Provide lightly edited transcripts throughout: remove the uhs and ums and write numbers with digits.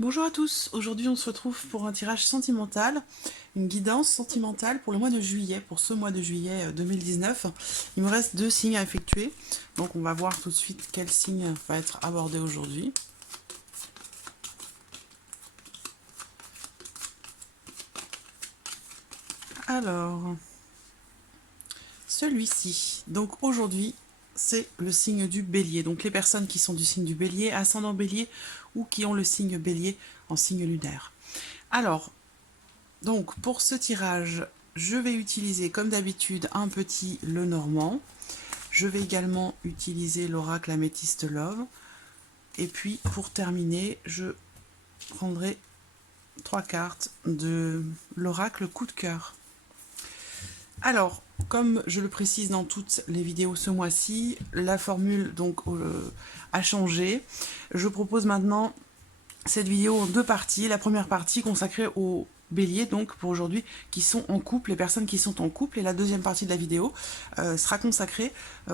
Bonjour à tous, aujourd'hui on se retrouve pour un tirage sentimental, une guidance sentimentale pour le mois de juillet, pour ce mois de juillet 2019. Il me reste 2 signes à effectuer, donc on va voir tout de suite quel signe va être abordé aujourd'hui. Alors, celui-ci, donc aujourd'hui, c'est le signe du bélier. Donc les personnes qui sont du signe du bélier, ascendant bélier, ou qui ont le signe bélier en signe lunaire. Alors, donc pour ce tirage, je vais utiliser comme d'habitude un petit Lenormand. Je vais également utiliser l'oracle Améthyste Love. Et puis pour terminer, je prendrai 3 cartes de l'oracle Coup de cœur. Alors, comme je le précise dans toutes les vidéos ce mois-ci, la formule donc a changé. Je propose maintenant cette vidéo en 2 parties. La première partie consacrée aux béliers, donc pour aujourd'hui, qui sont en couple, les personnes qui sont en couple. Et la deuxième partie de la vidéo sera consacrée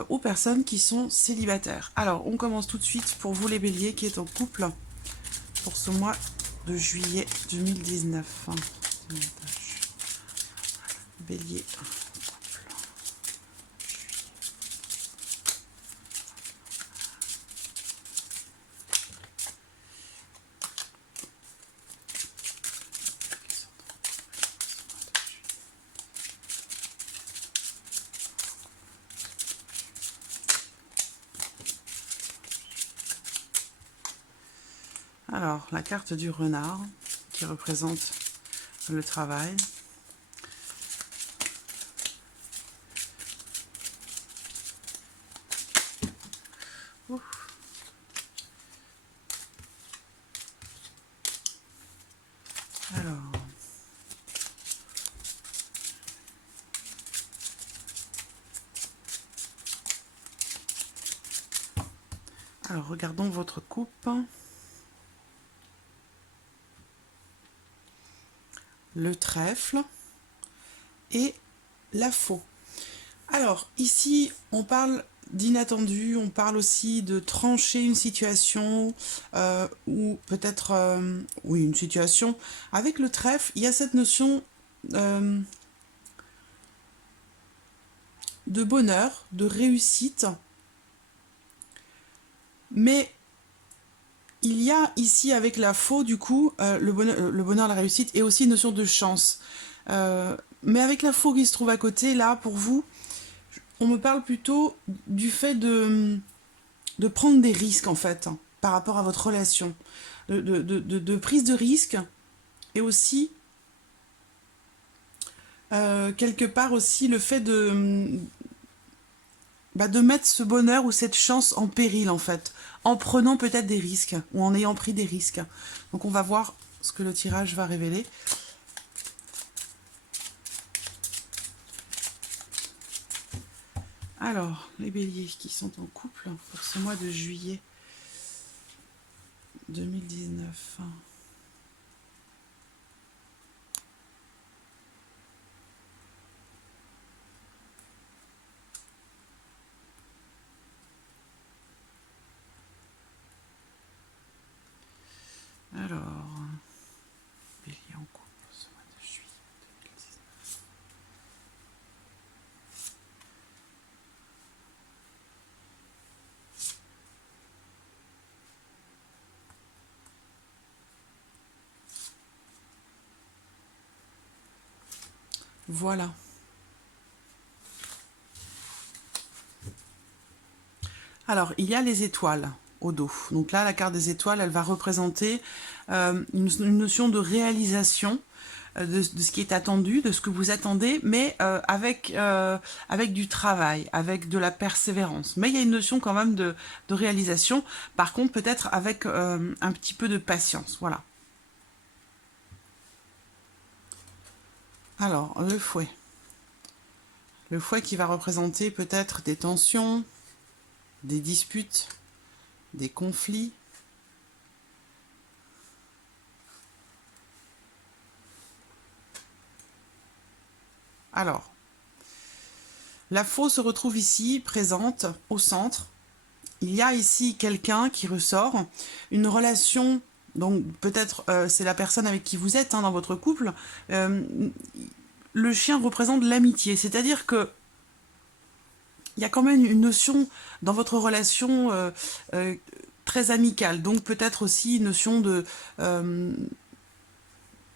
aux personnes qui sont célibataires. Alors, on commence tout de suite pour vous les béliers qui êtes en couple pour ce mois de juillet 2019. Bélier. Alors, la carte du renard, qui représente le travail. Ouf. Alors, regardons votre coupe. Le trèfle et la faux. Alors, ici, on parle d'inattendu, on parle aussi de trancher une situation, ou peut-être, oui, une situation. Avec le trèfle, il y a cette notion de bonheur, de réussite, mais il y a ici avec la faux, du coup, le bonheur, la réussite, et aussi une notion de chance. Mais avec la faux qui se trouve à côté, là, pour vous, on me parle plutôt du fait de prendre des risques, en fait, hein, par rapport à votre relation. De prise de risque, et aussi, quelque part aussi, le fait de mettre ce bonheur ou cette chance en péril, en fait, en prenant peut-être des risques, ou en ayant pris des risques. Donc on va voir ce que le tirage va révéler. Alors, les béliers qui sont en couple pour ce mois de juillet 2019. Alors, bélier en couple pour ce mois de juillet 2019. Voilà. Alors, il y a les étoiles au dos. Donc là, la carte des étoiles, elle va représenter une notion de réalisation de ce qui est attendu, de ce que vous attendez, mais avec du travail, avec de la persévérance. Mais il y a une notion quand même de réalisation, par contre peut-être avec un petit peu de patience. Voilà. Alors, le fouet. Le fouet qui va représenter peut-être des tensions, des disputes, des conflits. Alors, la faux se retrouve ici, présente, au centre. Il y a ici quelqu'un qui ressort, une relation donc peut-être c'est la personne avec qui vous êtes dans votre couple, le chien représente l'amitié, c'est-à-dire que il y a quand même une notion dans votre relation très amicale, donc peut-être aussi une notion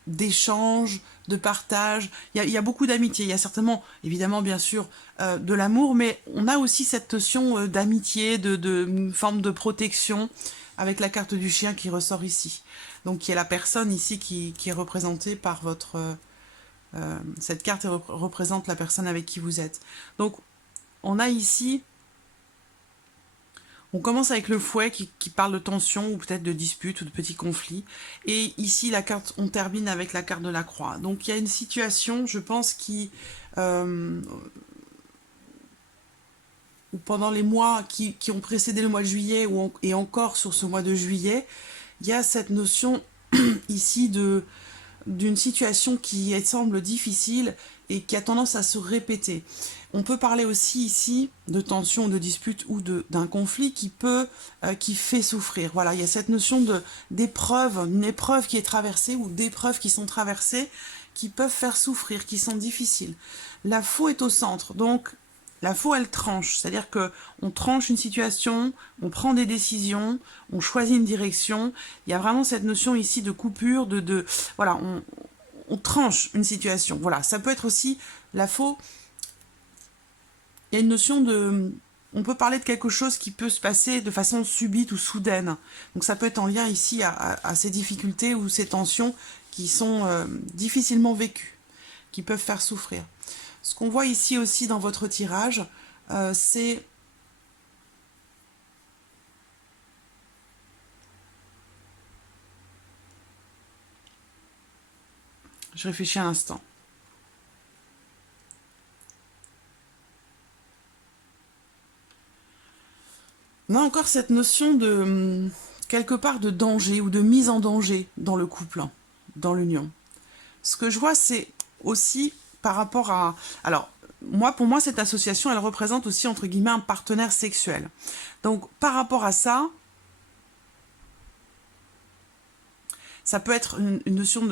d'échange, de partage. Il y a beaucoup d'amitié. Il y a certainement, évidemment, bien sûr, de l'amour, mais on a aussi cette notion d'amitié, une forme de protection avec la carte du chien qui ressort ici. Donc, il y a la personne ici qui est représentée par votre... cette carte représente la personne avec qui vous êtes. Donc, on a ici... On commence avec le fouet qui parle de tension ou peut-être de dispute ou de petits conflits. Et ici, la carte, on termine avec la carte de la croix. Donc il y a une situation, je pense, ou pendant les mois qui ont précédé le mois de juillet et encore sur ce mois de juillet, il y a cette notion ici d'une situation qui semble difficile et qui a tendance à se répéter. On peut parler aussi ici de tension, de dispute ou d'un conflit qui fait souffrir. Voilà, il y a cette notion d'épreuve, une épreuve qui est traversée ou d'épreuves qui sont traversées qui peuvent faire souffrir, qui sont difficiles. La faux est au centre, donc la faux elle tranche, c'est-à-dire que on tranche une situation, on prend des décisions, on choisit une direction. Il y a vraiment cette notion ici de coupure, voilà, on tranche une situation. Voilà, ça peut être aussi la faux. Il y a une notion de... On peut parler de quelque chose qui peut se passer de façon subite ou soudaine. Donc ça peut être en lien ici à ces difficultés ou ces tensions qui sont difficilement vécues, qui peuvent faire souffrir. Ce qu'on voit ici aussi dans votre tirage, c'est... Je réfléchis un instant. On a encore cette notion de, quelque part, de danger ou de mise en danger dans le couple, dans l'union. Ce que je vois, c'est aussi par rapport à... Alors, pour moi, cette association, elle représente aussi, entre guillemets, un partenaire sexuel. Donc, par rapport à ça, ça peut être une notion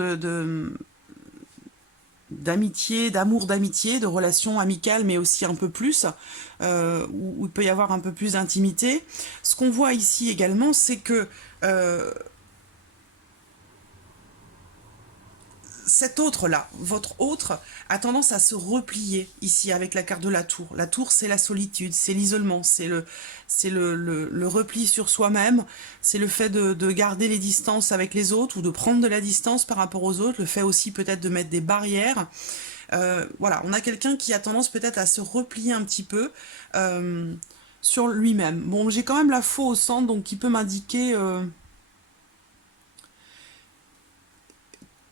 d'amitié, d'amour d'amitié, de relation amicale, mais aussi un peu plus, où il peut y avoir un peu plus d'intimité. Ce qu'on voit ici également, c'est que cet autre-là, votre autre, a tendance à se replier ici avec la carte de la tour. La tour, c'est la solitude, c'est l'isolement, c'est le repli sur soi-même, c'est le fait de garder les distances avec les autres ou de prendre de la distance par rapport aux autres, le fait aussi peut-être de mettre des barrières. Voilà, on a quelqu'un qui a tendance peut-être à se replier un petit peu sur lui-même. Bon, j'ai quand même la faux au centre, donc qui peut m'indiquer...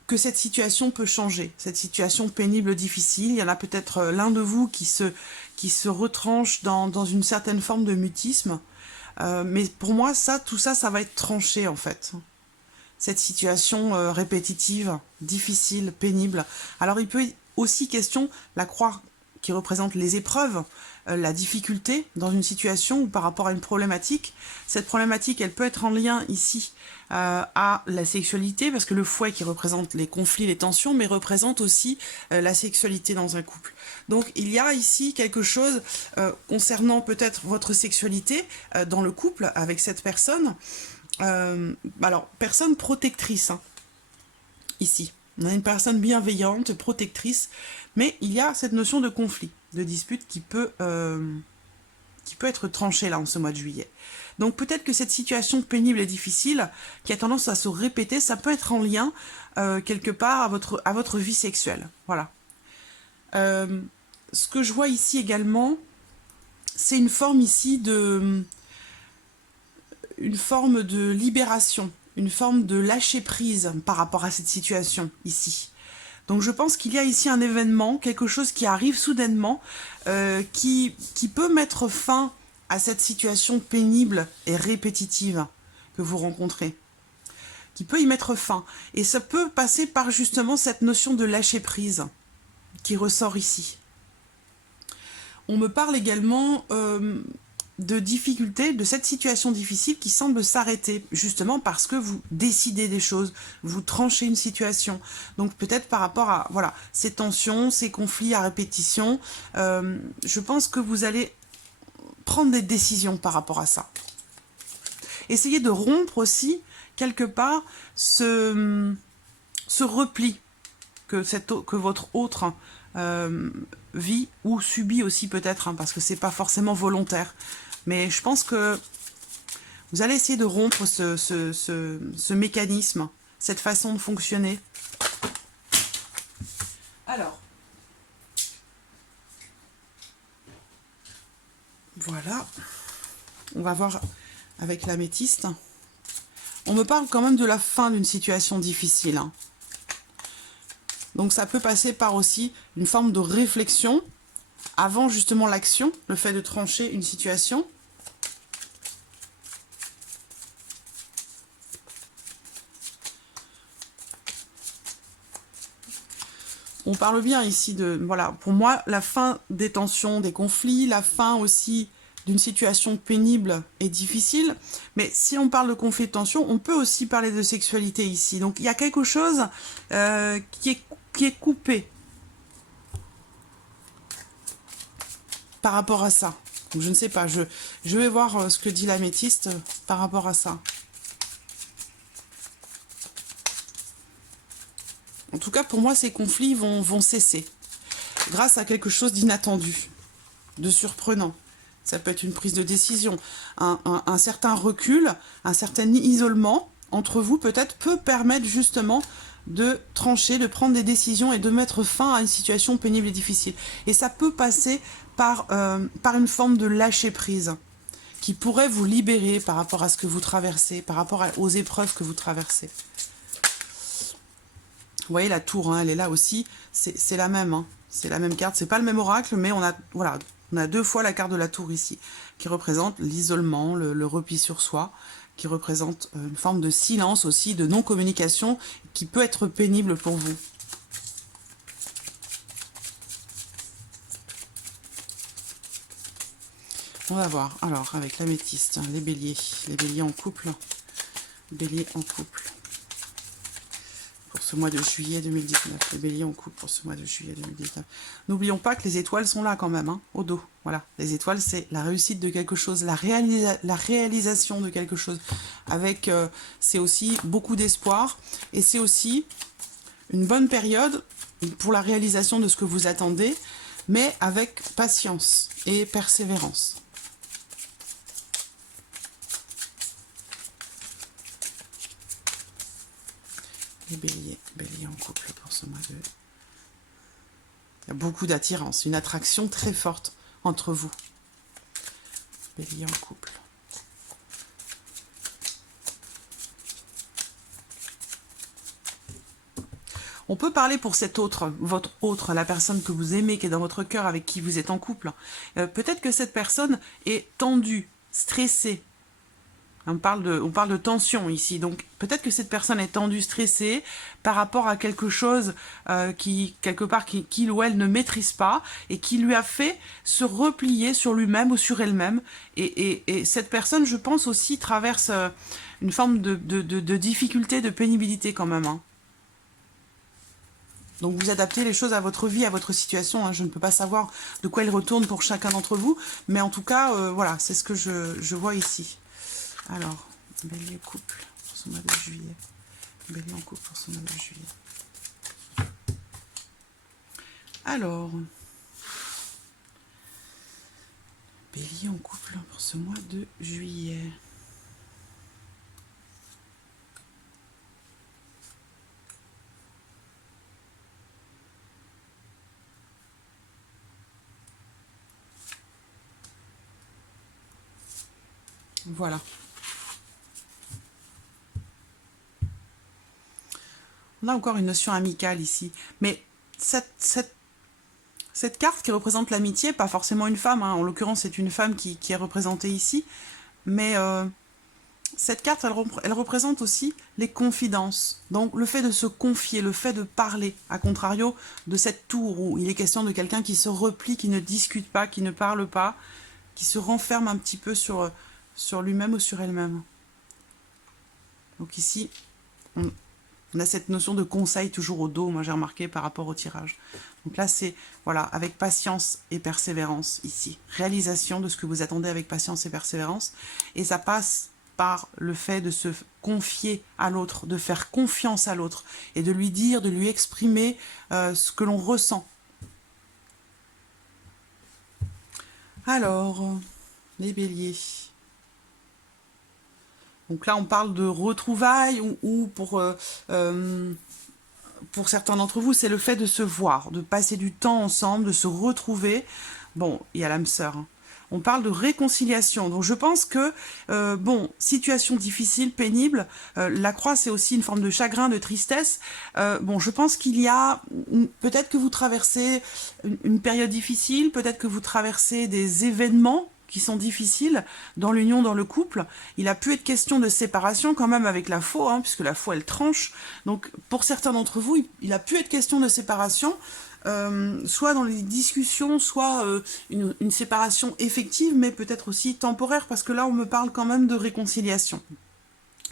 que cette situation peut changer, cette situation pénible, difficile. Il y en a peut-être l'un de vous qui se retranche dans une certaine forme de mutisme. Mais pour moi, tout ça, ça va être tranché en fait. Cette situation répétitive, difficile, pénible. Alors il peut aussi question la croix qui représente les épreuves, la difficulté dans une situation ou par rapport à une problématique. Cette problématique, elle peut être en lien ici à la sexualité, parce que le fouet qui représente les conflits, les tensions, mais représente aussi la sexualité dans un couple. Donc il y a ici quelque chose concernant peut-être votre sexualité dans le couple avec cette personne. Alors, personne protectrice, hein, ici. On a une personne bienveillante, protectrice, mais il y a cette notion de conflit, de dispute qui peut être tranchée là en ce mois de juillet. Donc peut-être que cette situation pénible et difficile, qui a tendance à se répéter, ça peut être en lien quelque part à votre vie sexuelle. Voilà. Ce que je vois ici également, c'est une forme ici une forme de libération, une forme de lâcher prise par rapport à cette situation ici. Donc je pense qu'il y a ici un événement, quelque chose qui arrive soudainement, qui peut mettre fin à cette situation pénible et répétitive que vous rencontrez, qui peut y mettre fin. Et ça peut passer par justement cette notion de lâcher prise qui ressort ici. On me parle également de difficulté, de cette situation difficile qui semble s'arrêter, justement parce que vous décidez des choses, vous tranchez une situation. Donc peut-être par rapport à voilà, ces tensions, ces conflits à répétition, je pense que vous allez prendre des décisions par rapport à ça. Essayez de rompre aussi, quelque part, ce repli que votre autre vit ou subit aussi peut-être, hein, parce que c'est pas forcément volontaire. Mais je pense que vous allez essayer de rompre ce mécanisme, cette façon de fonctionner. Alors, voilà. On va voir avec l'améthyste. On me parle quand même de la fin d'une situation difficile, hein. Donc ça peut passer par aussi une forme de réflexion avant justement l'action, le fait de trancher une situation. On parle bien ici de, voilà, pour moi, la fin des tensions, des conflits, la fin aussi d'une situation pénible et difficile. Mais si on parle de conflit de tension, on peut aussi parler de sexualité ici. Donc il y a quelque chose qui est coupé par rapport à ça. Donc, je ne sais pas, je vais voir ce que dit l'améthyste par rapport à ça. En tout cas, pour moi, ces conflits vont cesser grâce à quelque chose d'inattendu, de surprenant. Ça peut être une prise de décision, un certain recul, un certain isolement entre vous peut-être peut permettre justement de trancher, de prendre des décisions et de mettre fin à une situation pénible et difficile. Et ça peut passer par une forme de lâcher-prise qui pourrait vous libérer par rapport à ce que vous traversez, par rapport aux épreuves que vous traversez. Vous voyez la tour, hein, elle est là aussi, c'est la même, hein, c'est la même carte, c'est pas le même oracle, mais on a deux fois la carte de la tour ici, qui représente l'isolement, le repli sur soi, qui représente une forme de silence aussi, de non-communication, qui peut être pénible pour vous. On va voir, alors, avec l'améthyste, les béliers en couple, bélier en couple. Pour ce mois de juillet 2019, les béliers en couple pour ce mois de juillet 2019. N'oublions pas que les étoiles sont là quand même, hein, au dos. Voilà, les étoiles, c'est la réussite de quelque chose, la réalisation de quelque chose. Avec, c'est aussi beaucoup d'espoir et c'est aussi une bonne période pour la réalisation de ce que vous attendez, mais avec patience et persévérance. Les béliers en couple pour ce mois de... Il y a beaucoup d'attirance, une attraction très forte entre vous. Bélier en couple. On peut parler pour cet autre, votre autre, la personne que vous aimez, qui est dans votre cœur, avec qui vous êtes en couple. Peut-être que cette personne est tendue, stressée. On parle de tension ici, donc peut-être que cette personne est tendue, stressée par rapport à quelque chose qu'il ou elle ne maîtrise pas et qui lui a fait se replier sur lui-même ou sur elle-même. Et cette personne, je pense aussi, traverse une forme de difficulté, de pénibilité quand même, hein. Donc vous adaptez les choses à votre vie, à votre situation, hein. Je ne peux pas savoir de quoi il retourne pour chacun d'entre vous, mais en tout cas, voilà, c'est ce que je vois ici. Alors, bélier couple pour ce mois de juillet. Bélier en couple pour ce mois de juillet. Alors, bélier en couple pour ce mois de juillet. Voilà. On a encore une notion amicale ici. Mais cette carte qui représente l'amitié, pas forcément une femme, hein, en l'occurrence c'est une femme qui est représentée ici, mais cette carte, elle représente aussi les confidences. Donc le fait de se confier, le fait de parler, à contrario de cette tour où il est question de quelqu'un qui se replie, qui ne discute pas, qui ne parle pas, qui se renferme un petit peu sur lui-même ou sur elle-même. Donc ici, on a cette notion de conseil toujours au dos, moi j'ai remarqué par rapport au tirage. Donc là c'est, voilà, avec patience et persévérance ici. Réalisation de ce que vous attendez avec patience et persévérance. Et ça passe par le fait de se confier à l'autre, de faire confiance à l'autre et de lui dire, de lui exprimer ce que l'on ressent. Alors, les béliers. Donc là, on parle de retrouvailles ou pour certains d'entre vous, c'est le fait de se voir, de passer du temps ensemble, de se retrouver. Bon, il y a l'âme sœur. Hein. On parle de réconciliation. Donc je pense que, bon, situation difficile, pénible, la croix c'est aussi une forme de chagrin, de tristesse. Bon, je pense qu'il y a, peut-être que vous traversez une période difficile, peut-être que vous traversez des événements qui sont difficiles dans l'union, dans le couple. Il a pu être question de séparation quand même avec la faux, hein, puisque la faux elle tranche. Donc pour certains d'entre vous, il a pu être question de séparation, soit dans les discussions, soit une séparation effective, mais peut-être aussi temporaire, parce que là on me parle quand même de réconciliation,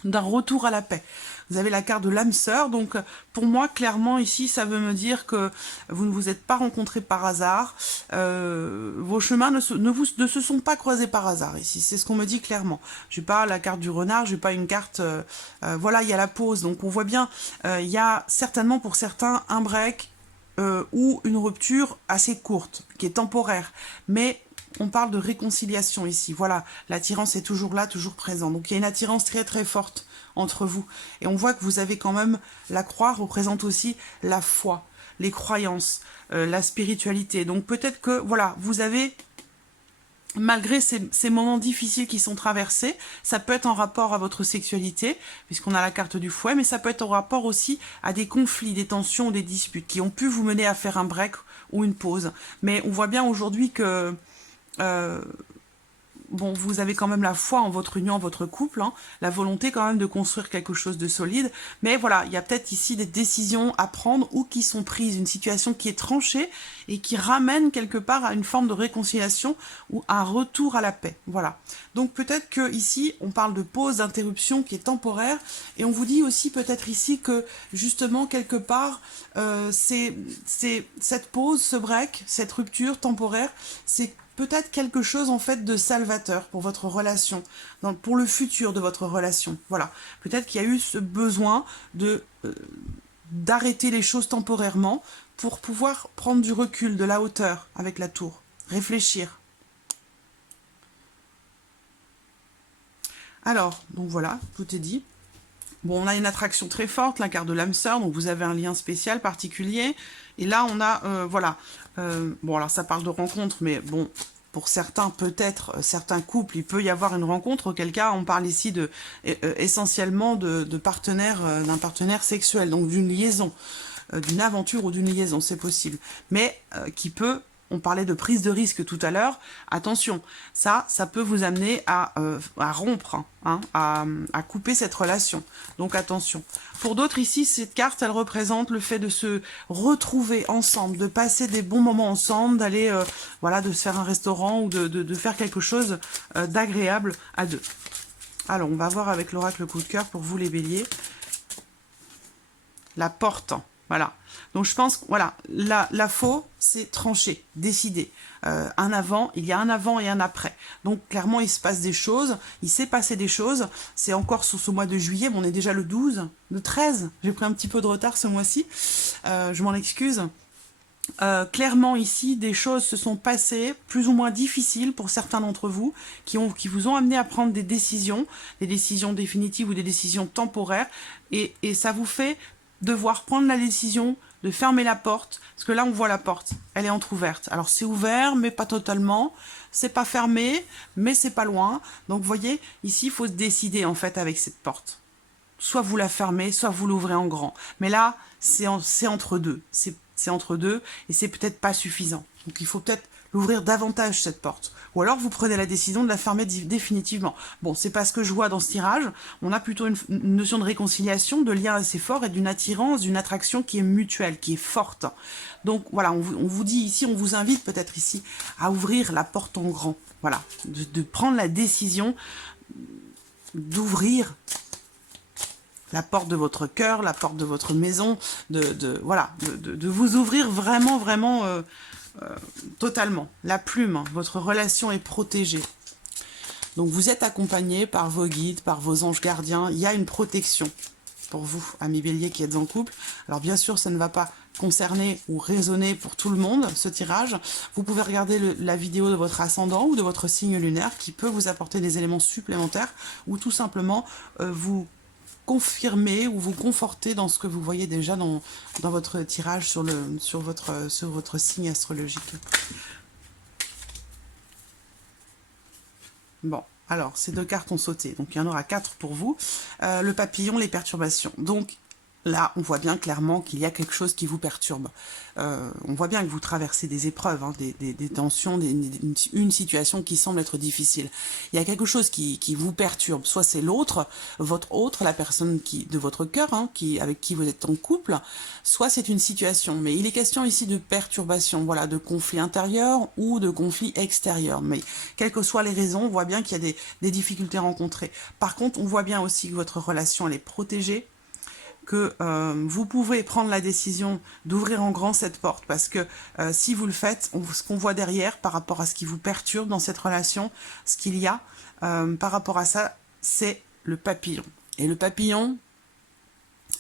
d'un retour à la paix. Vous avez la carte de l'âme sœur, donc pour moi, clairement, ici, ça veut me dire que vous ne vous êtes pas rencontrés par hasard, vos chemins ne se sont pas croisés par hasard, ici, c'est ce qu'on me dit clairement. Je n'ai pas la carte du renard, je n'ai pas une carte... voilà, il y a la pause, donc on voit bien, il y a certainement pour certains un break ou une rupture assez courte, qui est temporaire, mais... On parle de réconciliation ici. Voilà, l'attirance est toujours là, toujours présente. Donc il y a une attirance très très forte entre vous. Et on voit que vous avez quand même, la croix représente aussi la foi, les croyances, la spiritualité. Donc peut-être que, voilà, vous avez, malgré ces moments difficiles qui sont traversés, ça peut être en rapport à votre sexualité, puisqu'on a la carte du fouet, mais ça peut être en rapport aussi à des conflits, des tensions, des disputes, qui ont pu vous mener à faire un break ou une pause. Mais on voit bien aujourd'hui que... bon, vous avez quand même la foi en votre union, en votre couple, hein, la volonté quand même de construire quelque chose de solide, mais voilà, il y a peut-être ici des décisions à prendre ou qui sont prises, une situation qui est tranchée et qui ramène quelque part à une forme de réconciliation ou un retour à la paix, voilà. Donc peut-être que ici, on parle de pause, d'interruption qui est temporaire, et on vous dit aussi peut-être ici que justement, quelque part, c'est cette pause, ce break, cette rupture temporaire, c'est peut-être quelque chose en fait de salvateur pour votre relation, pour le futur de votre relation. Voilà, peut-être qu'il y a eu ce besoin de d'arrêter les choses temporairement pour pouvoir prendre du recul, de la hauteur avec la tour, réfléchir. Alors, donc voilà, tout est dit. Bon, on a une attraction très forte, la carte de l'âme sœur, donc vous avez un lien spécial, particulier. Et là, on a, voilà, bon, alors ça parle de rencontre, mais bon, pour certains, peut-être, certains couples, il peut y avoir une rencontre, auquel cas, on parle ici de, essentiellement de partenaire, d'un partenaire sexuel, donc d'une liaison, d'une aventure ou d'une liaison, c'est possible. Mais qui peut... On parlait de prise de risque tout à l'heure. Attention, ça peut vous amener à rompre, hein, à couper cette relation. Donc attention. Pour d'autres ici, cette carte, elle représente le fait de se retrouver ensemble, de passer des bons moments ensemble, d'aller, voilà, de se faire un restaurant ou de faire quelque chose d'agréable à deux. Alors, on va voir avec l'oracle coup de cœur pour vous les béliers. La porte. Voilà. Donc je pense que voilà, la faux, c'est tranché, décidé. Un avant, il y a un avant et un après. Donc clairement, il se passe des choses, il s'est passé des choses. C'est encore sur ce mois de juillet, mais on est déjà le 12, le 13. J'ai pris un petit peu de retard ce mois-ci. Je m'en excuse. Clairement ici, des choses se sont passées, plus ou moins difficiles pour certains d'entre vous, qui vous ont amené à prendre des décisions définitives ou des décisions temporaires, et ça vous fait devoir prendre la décision de fermer la porte, parce que là on voit la porte, elle est entrouverte. Alors c'est ouvert, mais pas totalement, c'est pas fermé, mais c'est pas loin. Donc vous voyez, ici il faut se décider en fait avec cette porte. Soit vous la fermez, soit vous l'ouvrez en grand. Mais là, c'est entre deux. C'est entre deux et c'est peut-être pas suffisant. Donc il faut peut-être l'ouvrir davantage cette porte. Ou alors vous prenez la décision de la fermer définitivement. Bon, c'est pas ce que je vois dans ce tirage. On a plutôt une notion de réconciliation, de lien assez fort et d'une attirance, d'une attraction qui est mutuelle, qui est forte. Donc voilà, on vous dit ici, on vous invite peut-être ici à ouvrir la porte en grand. Voilà, de prendre la décision d'ouvrir la porte de votre cœur, la porte de votre maison, voilà, de vous ouvrir vraiment, vraiment totalement. La plume, hein, votre relation est protégée. Donc vous êtes accompagné par vos guides, par vos anges gardiens. Il y a une protection pour vous, amis béliers qui êtes en couple. Alors bien sûr, ça ne va pas concerner ou résonner pour tout le monde, ce tirage. Vous pouvez regarder la vidéo de votre ascendant ou de votre signe lunaire qui peut vous apporter des éléments supplémentaires ou tout simplement vous confirmer ou vous conforter dans ce que vous voyez déjà dans votre tirage sur votre signe astrologique. Bon, alors, ces 2 cartes ont sauté, donc il y en aura 4 pour vous. Le papillon, les perturbations. Donc, là, on voit bien clairement qu'il y a quelque chose qui vous perturbe. On voit bien que vous traversez des épreuves, hein, des tensions, une situation qui semble être difficile. Il y a quelque chose qui vous perturbe. Soit c'est l'autre, votre autre, la personne de votre cœur, hein, avec qui vous êtes en couple, soit c'est une situation. Mais il est question ici de perturbation, voilà, de conflit intérieur ou de conflit extérieur. Mais quelles que soient les raisons, on voit bien qu'il y a des difficultés rencontrées. Par contre, on voit bien aussi que votre relation, elle est protégée, que vous pouvez prendre la décision d'ouvrir en grand cette porte, parce que si vous le faites, ce qu'on voit derrière par rapport à ce qui vous perturbe dans cette relation, ce qu'il y a par rapport à ça, c'est le papillon. Et le papillon,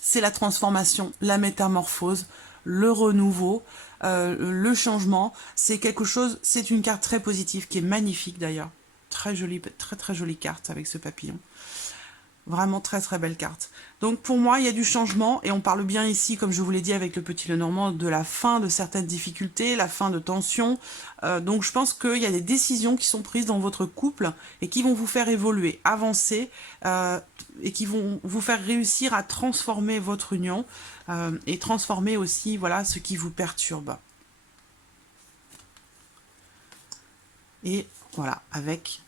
c'est la transformation, la métamorphose, le renouveau, le changement. C'est quelque chose, c'est une carte très positive qui est magnifique d'ailleurs. Très jolie, très très jolie carte avec ce papillon. Vraiment très très belle carte. Donc pour moi, il y a du changement et on parle bien ici, comme je vous l'ai dit avec le petit Lenormand, de la fin de certaines difficultés, la fin de tensions. Donc je pense qu'il y a des décisions qui sont prises dans votre couple et qui vont vous faire évoluer, avancer et qui vont vous faire réussir à transformer votre union et transformer aussi voilà, ce qui vous perturbe. Et voilà, avec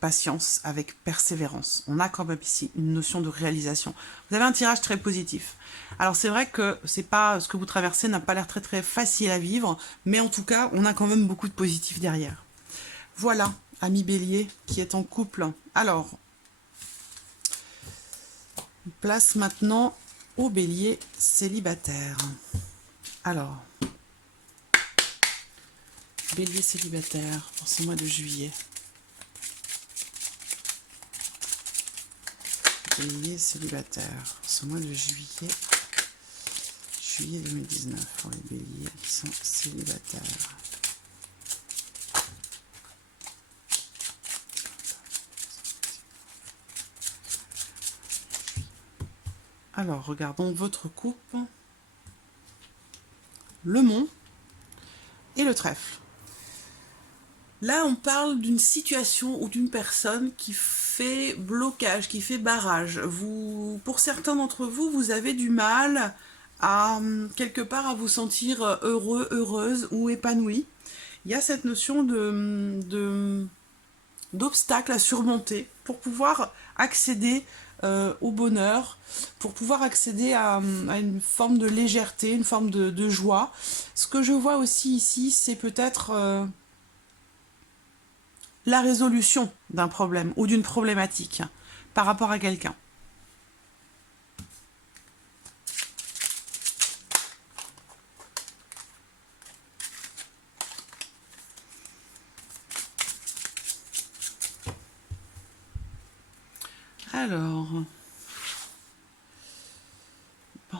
patience, avec persévérance. On a quand même ici une notion de réalisation. Vous avez un tirage très positif. Alors c'est vrai que c'est pas ce que vous traversez n'a pas l'air très très facile à vivre, mais en tout cas, on a quand même beaucoup de positif derrière. Voilà, ami Bélier qui est en couple. Alors, place maintenant au Bélier célibataire. Alors, Bélier célibataire pour ce mois de juillet. Bélier célibataire, ce mois de juillet 2019 pour les béliers qui sont célibataires. Alors, regardons votre coupe, le mont et le trèfle. Là, on parle d'une situation ou d'une personne qui fait blocage, qui fait barrage. Pour certains d'entre vous, vous avez du mal à, quelque part, à vous sentir heureux, heureuse ou épanoui. Il y a cette notion d'obstacles à surmonter pour pouvoir accéder au bonheur, pour pouvoir accéder à une forme de légèreté, une forme de joie. Ce que je vois aussi ici, c'est peut-être la résolution d'un problème ou d'une problématique par rapport à quelqu'un. Alors, bon.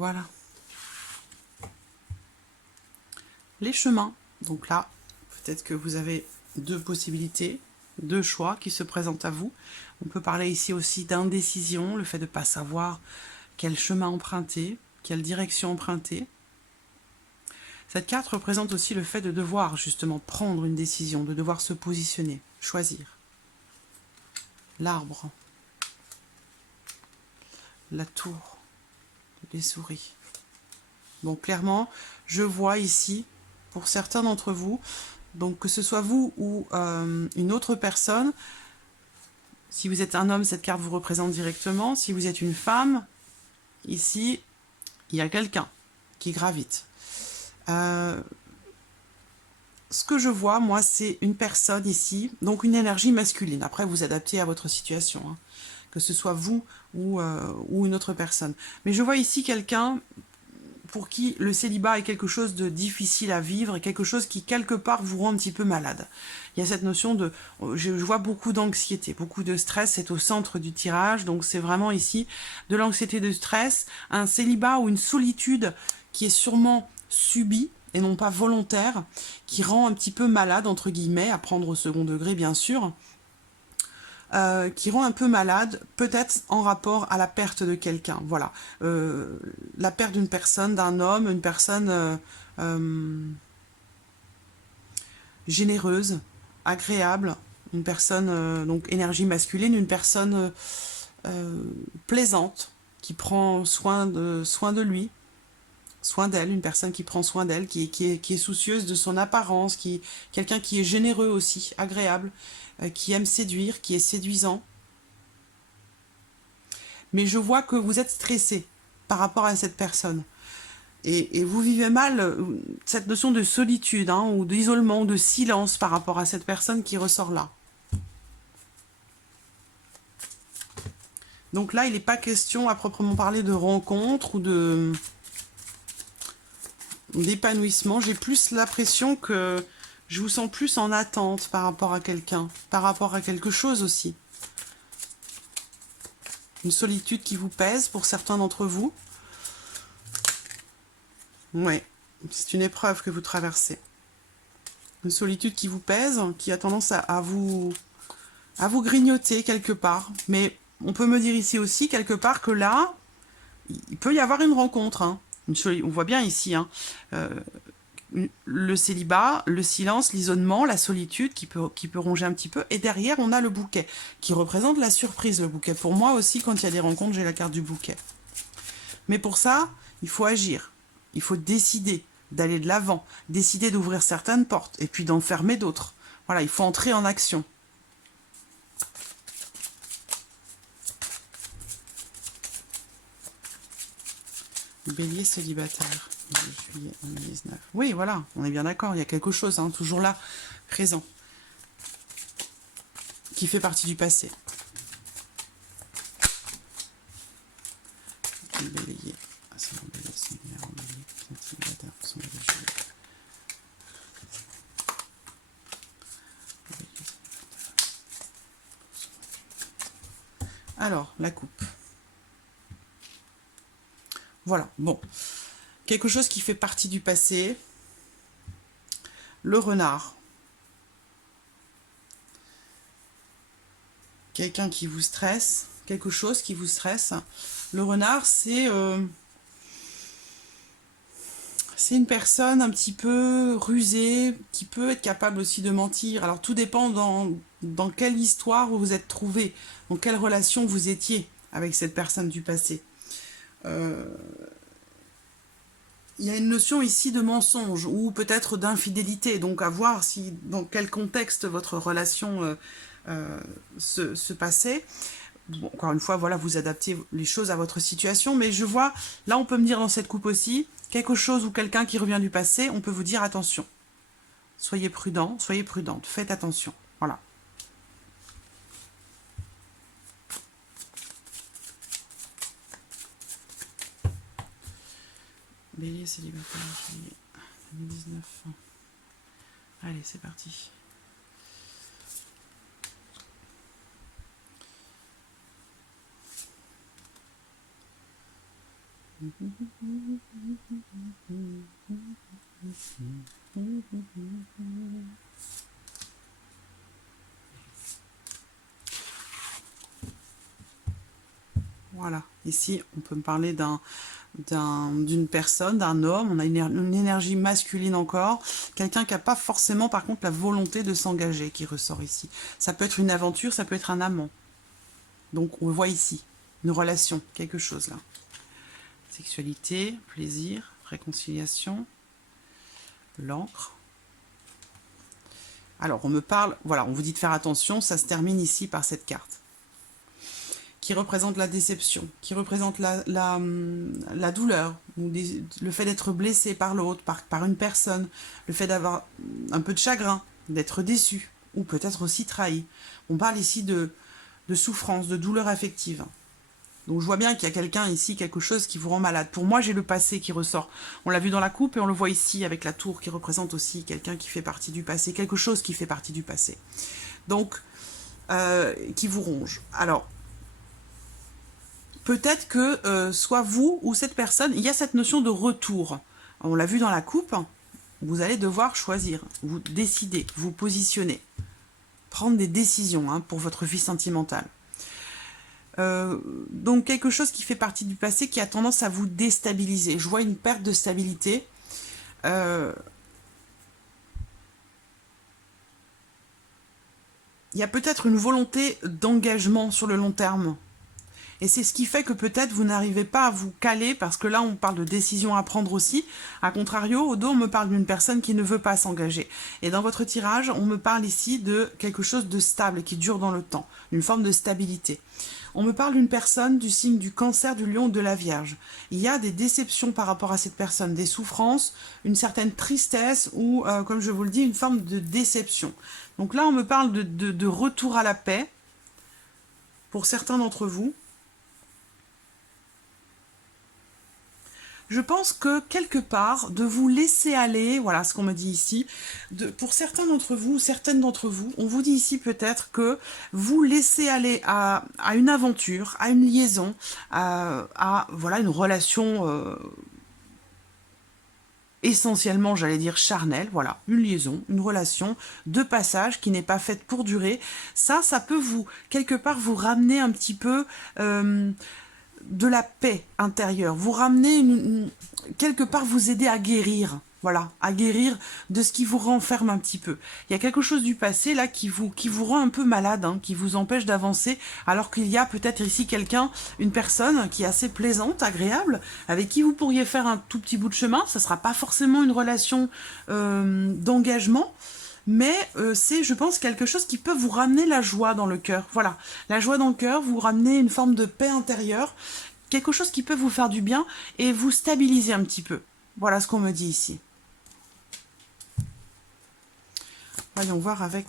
Voilà. Les chemins. Donc là, peut-être que vous avez deux possibilités, deux choix qui se présentent à vous. On peut parler ici aussi d'indécision, le fait de ne pas savoir quel chemin emprunter, quelle direction emprunter. Cette carte représente aussi le fait de devoir justement prendre une décision, de devoir se positionner, choisir. L'arbre, la tour, les souris. Donc clairement, je vois ici, pour certains d'entre vous, donc que ce soit vous ou une autre personne, si vous êtes un homme, cette carte vous représente directement. Si vous êtes une femme, ici, il y a quelqu'un qui gravite. Ce que je vois, moi, c'est une personne ici, donc une énergie masculine. Après, vous adaptez à votre situation, hein, que ce soit vous ou une autre personne. Mais je vois ici quelqu'un pour qui le célibat est quelque chose de difficile à vivre et quelque chose qui, quelque part, vous rend un petit peu malade. Il y a cette notion de... Je vois beaucoup d'anxiété, beaucoup de stress, c'est au centre du tirage, donc c'est vraiment ici de l'anxiété, de stress, un célibat ou une solitude qui est sûrement subie et non pas volontaire, qui rend un petit peu malade, entre guillemets, à prendre au second degré, bien sûr, qui rend un peu malade, peut-être en rapport à la perte de quelqu'un. Voilà, la perte d'une personne, d'un homme, une personne généreuse, agréable, une personne, donc énergie masculine, une personne plaisante, qui prend soin de lui, soin d'elle, une personne qui prend soin d'elle, qui est soucieuse de son apparence, quelqu'un qui est généreux aussi, agréable, qui aime séduire, qui est séduisant. Mais je vois que vous êtes stressé par rapport à cette personne. Et vous vivez mal cette notion de solitude, hein, ou d'isolement, de silence par rapport à cette personne qui ressort là. Donc là, il n'est pas question à proprement parler de rencontre ou d'épanouissement. J'ai plus l'impression que je vous sens plus en attente par rapport à quelqu'un, par rapport à quelque chose aussi. Une solitude qui vous pèse pour certains d'entre vous. Ouais, c'est une épreuve que vous traversez. Une solitude qui vous pèse, qui a tendance à vous grignoter quelque part. Mais on peut me dire ici aussi quelque part que là, il peut y avoir une rencontre. Hein. On voit bien ici, hein, le célibat, le silence, l'isolement, la solitude qui peut ronger un petit peu. Et derrière, on a le bouquet, qui représente la surprise, le bouquet. Pour moi aussi, quand il y a des rencontres, j'ai la carte du bouquet. Mais pour ça, il faut agir. Il faut décider d'aller de l'avant, décider d'ouvrir certaines portes et puis d'en fermer d'autres. Voilà, il faut entrer en action. Bélier célibataire, juillet 2019. Oui, voilà, on est bien d'accord, il y a quelque chose, hein, toujours là, présent, qui fait partie du passé. Bélier, ascendant Bélier, singulier, Bélier, célibataire, ascendant Bélier. Alors, la coupe. Voilà, bon. Quelque chose qui fait partie du passé. Le renard. Quelqu'un qui vous stresse. Quelque chose qui vous stresse. Le renard, c'est une personne un petit peu rusée, qui peut être capable aussi de mentir. Alors, tout dépend dans quelle histoire vous vous êtes trouvé, dans quelle relation vous étiez avec cette personne du passé. Il y a une notion ici de mensonge ou peut-être d'infidélité, donc à voir si dans quel contexte votre relation se passait. Bon, encore une fois, voilà, vous adaptez les choses à votre situation, mais je vois, là on peut me dire dans cette coupe aussi, quelque chose ou quelqu'un qui revient du passé, on peut vous dire attention. Soyez prudent, soyez prudente, faites attention. Voilà. Bélier célibataire, juillet 2019. Allez, c'est parti. Voilà, ici on peut me parler d'une personne, d'un homme, on a une énergie masculine encore, quelqu'un qui n'a pas forcément par contre la volonté de s'engager qui ressort ici. Ça peut être une aventure, ça peut être un amant. Donc on le voit ici, une relation, quelque chose là. Sexualité, plaisir, réconciliation, l'encre. Alors on me parle, voilà, on vous dit de faire attention, ça se termine ici par cette carte qui représente la déception, qui représente la douleur, ou le fait d'être blessé par l'autre, par une personne, le fait d'avoir un peu de chagrin, d'être déçu, ou peut-être aussi trahi. On parle ici de souffrance, de douleur affective. Donc je vois bien qu'il y a quelqu'un ici, quelque chose qui vous rend malade. Pour moi, j'ai le passé qui ressort. On l'a vu dans la coupe et on le voit ici avec la tour qui représente aussi quelqu'un qui fait partie du passé, quelque chose qui fait partie du passé. Donc, qui vous ronge. Alors, peut-être que soit vous ou cette personne, il y a cette notion de retour. On l'a vu dans la coupe, vous allez devoir choisir, vous décider, vous positionner, prendre des décisions pour votre vie sentimentale. Donc quelque chose qui fait partie du passé qui a tendance à vous déstabiliser. Je vois une perte de stabilité. Il y a peut-être une volonté d'engagement sur le long terme. Et c'est ce qui fait que peut-être vous n'arrivez pas à vous caler, parce que là on parle de décision à prendre aussi. A contrario, au dos on me parle d'une personne qui ne veut pas s'engager. Et dans votre tirage, on me parle ici de quelque chose de stable, qui dure dans le temps, une forme de stabilité. On me parle d'une personne du signe du Cancer, du Lion, de la Vierge. Il y a des déceptions par rapport à cette personne, des souffrances, une certaine tristesse ou, comme je vous le dis, une forme de déception. Donc là, on me parle de retour à la paix pour certains d'entre vous. Je pense que quelque part, de vous laisser aller, voilà ce qu'on me dit ici, pour certains d'entre vous, certaines d'entre vous, on vous dit ici peut-être que vous laissez aller à une aventure, à une liaison, à voilà, une relation essentiellement, j'allais dire, charnelle, voilà, une liaison, une relation de passage qui n'est pas faite pour durer. Ça peut vous, quelque part, vous ramener un petit peu de la paix intérieure, vous ramener quelque part, vous aider à guérir, voilà, à guérir de ce qui vous renferme un petit peu. Il y a quelque chose du passé là qui vous rend un peu malade, qui vous empêche d'avancer, alors qu'il y a peut-être ici quelqu'un, une personne qui est assez plaisante, agréable, avec qui vous pourriez faire un tout petit bout de chemin. Ça sera pas forcément une relation d'engagement, mais c'est, je pense, quelque chose qui peut vous ramener la joie dans le cœur. Voilà, la joie dans le cœur, vous ramener une forme de paix intérieure, quelque chose qui peut vous faire du bien et vous stabiliser un petit peu. Voilà ce qu'on me dit ici. Voyons voir avec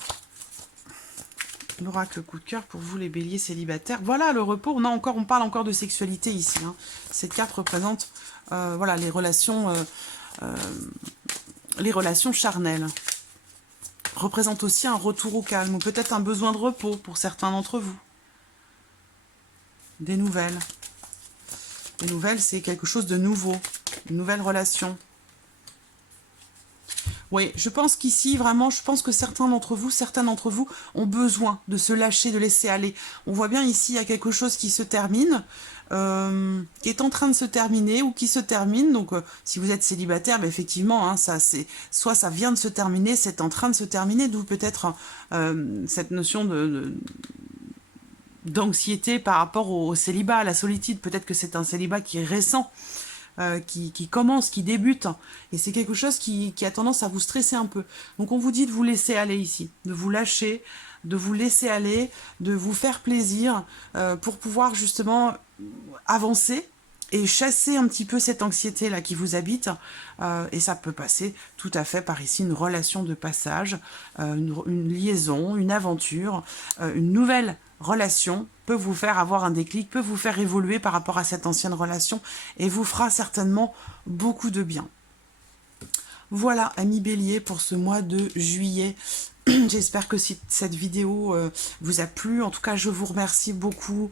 l'oracle coup de cœur pour vous les béliers célibataires. Voilà le repos, on parle encore de sexualité ici. Cette carte représente voilà, les relations charnelles. Représente aussi un retour au calme ou peut-être un besoin de repos pour certains d'entre vous. Des nouvelles. Les nouvelles, c'est quelque chose de nouveau, une nouvelle relation. Oui, je pense qu'ici, vraiment, je pense que certains d'entre vous ont besoin de se lâcher, de laisser aller. On voit bien ici, il y a quelque chose qui se termine, qui est en train de se terminer ou qui se termine. Donc, si vous êtes célibataire, ben, effectivement, soit ça vient de se terminer, c'est en train de se terminer, d'où peut-être cette notion d'anxiété par rapport au célibat, à la solitude. Peut-être que c'est un célibat qui est récent, qui commence, qui débute, et c'est quelque chose qui a tendance à vous stresser un peu. Donc on vous dit de vous laisser aller ici, de vous lâcher, de vous laisser aller, de vous faire plaisir pour pouvoir justement avancer et chasser un petit peu cette anxiété-là qui vous habite. Et ça peut passer tout à fait par ici une relation de passage, une liaison, une aventure, une nouvelle relation peut vous faire avoir un déclic, peut vous faire évoluer par rapport à cette ancienne relation et vous fera certainement beaucoup de bien. Voilà, amis Bélier, pour ce mois de juillet J'espère que si cette vidéo vous a plu. En tout cas, je vous remercie beaucoup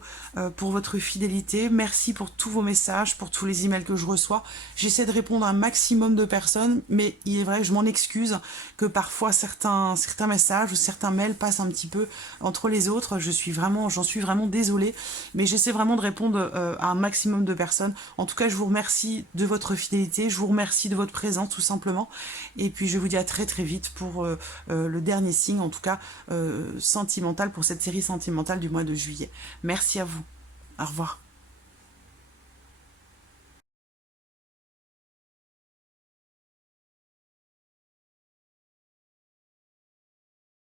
pour votre fidélité. Merci pour tous vos messages, pour tous les emails que je reçois. J'essaie de répondre à un maximum de personnes, mais il est vrai, je m'en excuse que parfois certains messages ou certains mails passent un petit peu entre les autres. J'en suis vraiment désolée, mais j'essaie vraiment de répondre à un maximum de personnes. En tout cas, je vous remercie de votre fidélité, je vous remercie de votre présence tout simplement. Et puis je vous dis à très très vite pour le dernier signe, en tout cas sentimental, pour cette série sentimentale du mois de juillet. Merci à vous. Au revoir.